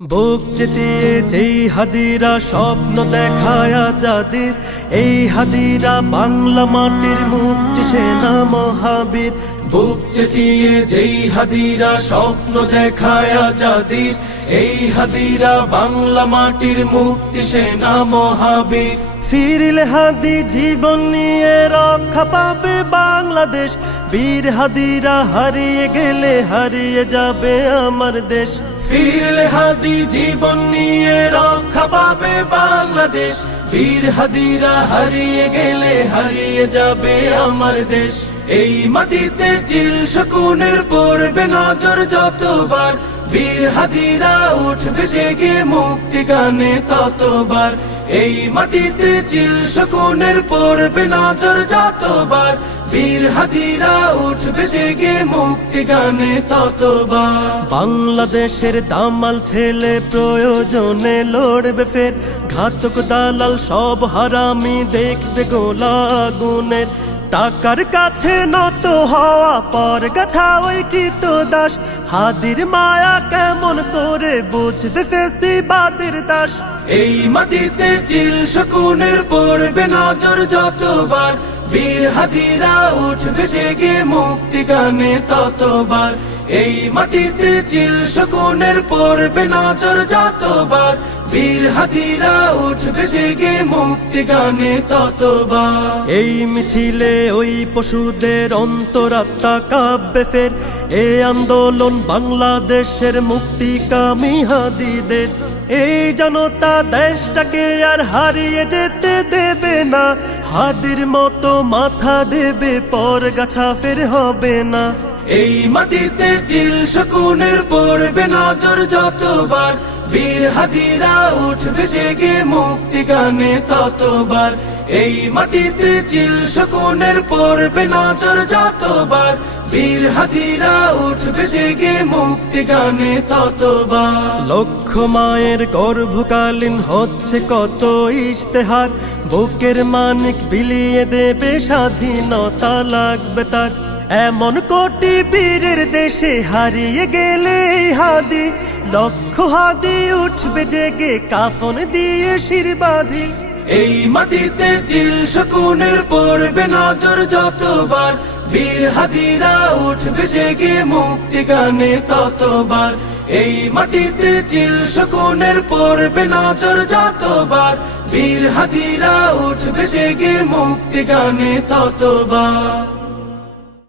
বুক চিতিয়ে যেই হাদিরা স্বপ্ন দেখায় যাদের, এই হাদিরা বাংলা মাটির মুক্তি সেনা মহাবীর। বুক চিতিয়ে যেই হাদিরা স্বপ্ন দেখায় যাদের, এই হাদিরা বাংলা মাটির মুক্তি সেনা মহাবীর। ফিরলে হাদি জীবন নিয়ে রক্ষা পাবে বাংলাদেশ, বীর হাদিরা হারিয়ে গেলে হারিয়ে যাবে আমার দেশ। ফিরলে হাদি জীবন নিয়ে রক্ষা পাবে বাংলাদেশ, বীর হাদিরা হারিয়ে গেলে হারিয়ে যাবে আমার দেশ। এই মাটিতে চিল শকুনের পড়বে নজর যতবার, বীর হাদিরা উঠবে জেগে মুক্তি গানে ততবার। এই মাটিতে চিল শকুনের পড়বে নজর যতবার, বীর হাদিরা উঠবে জেগে মুক্তি গানে ততবার। বাংলাদেশের দামাল ছেলে প্রয়োজনে লড়বে ফের, ঘাতক দালাল সব হারামি দেখবে গোলা আগুনের। টাকার কাছে নত হওয়া পর গাছা ওই কৃত দাস, হাদির মায়া কেমন করে বুঝবে ফেসিবাদের দাস। এই মাটিতে চিল শকুনের পড়বে নজর যতবার, বীর হাদিরা উঠবে জেগে মুক্তি গানে ততবার। এই মাটিতে চিল শকুনের পড়বে নজর যতবার, বীর হাদিরা উঠবে জেগে মুক্তি গানে ততবার। এই মিছিলে ওই পশুদের অন্তরাত্মা কাঁপবে ফের, এই আন্দোলন বাংলাদেশের মুক্তিকামী হাদিদের। এই জনতা দেশটাকে আর হারিয়ে যেতে দেবে না, হাদির মতো মাথা দেবে পর গাছা ফের হবে না। এই মাটিতে চিল শকুনের পড়বে নজর যতবার, বীর হাদিরা উঠবে জেগে মুক্তি গানে ততবার। এই মাটিতে চিল শকুনের পড়বে নজর যতবার, বীর হাদিরা উঠবে জেগে মুক্তি গানে ততবার। লক্ষ মায়ের গর্ভকালীন হচ্ছে কত ইশতেহার, বুকের মানিক বিলিয়ে দেবে স্বাধীনতা লাগবে তার। এমন কোটি বীরের দেশে হারিয়ে গেলে হাদি, লক্ষ হাদি উঠবে জেগে কাফন দিয়ে শির বাঁধি। এই মাটিতে চিল শকুনের পড়বে নজর যতবার, বীর হাদিরা উঠবে জেগে মুক্তি গানে ততবার। এই মাটিতে চিল শকুনের পড়বে নজর যতবার, বীর হাদিরা উঠবে জেগে মুক্তি গানে ততবার।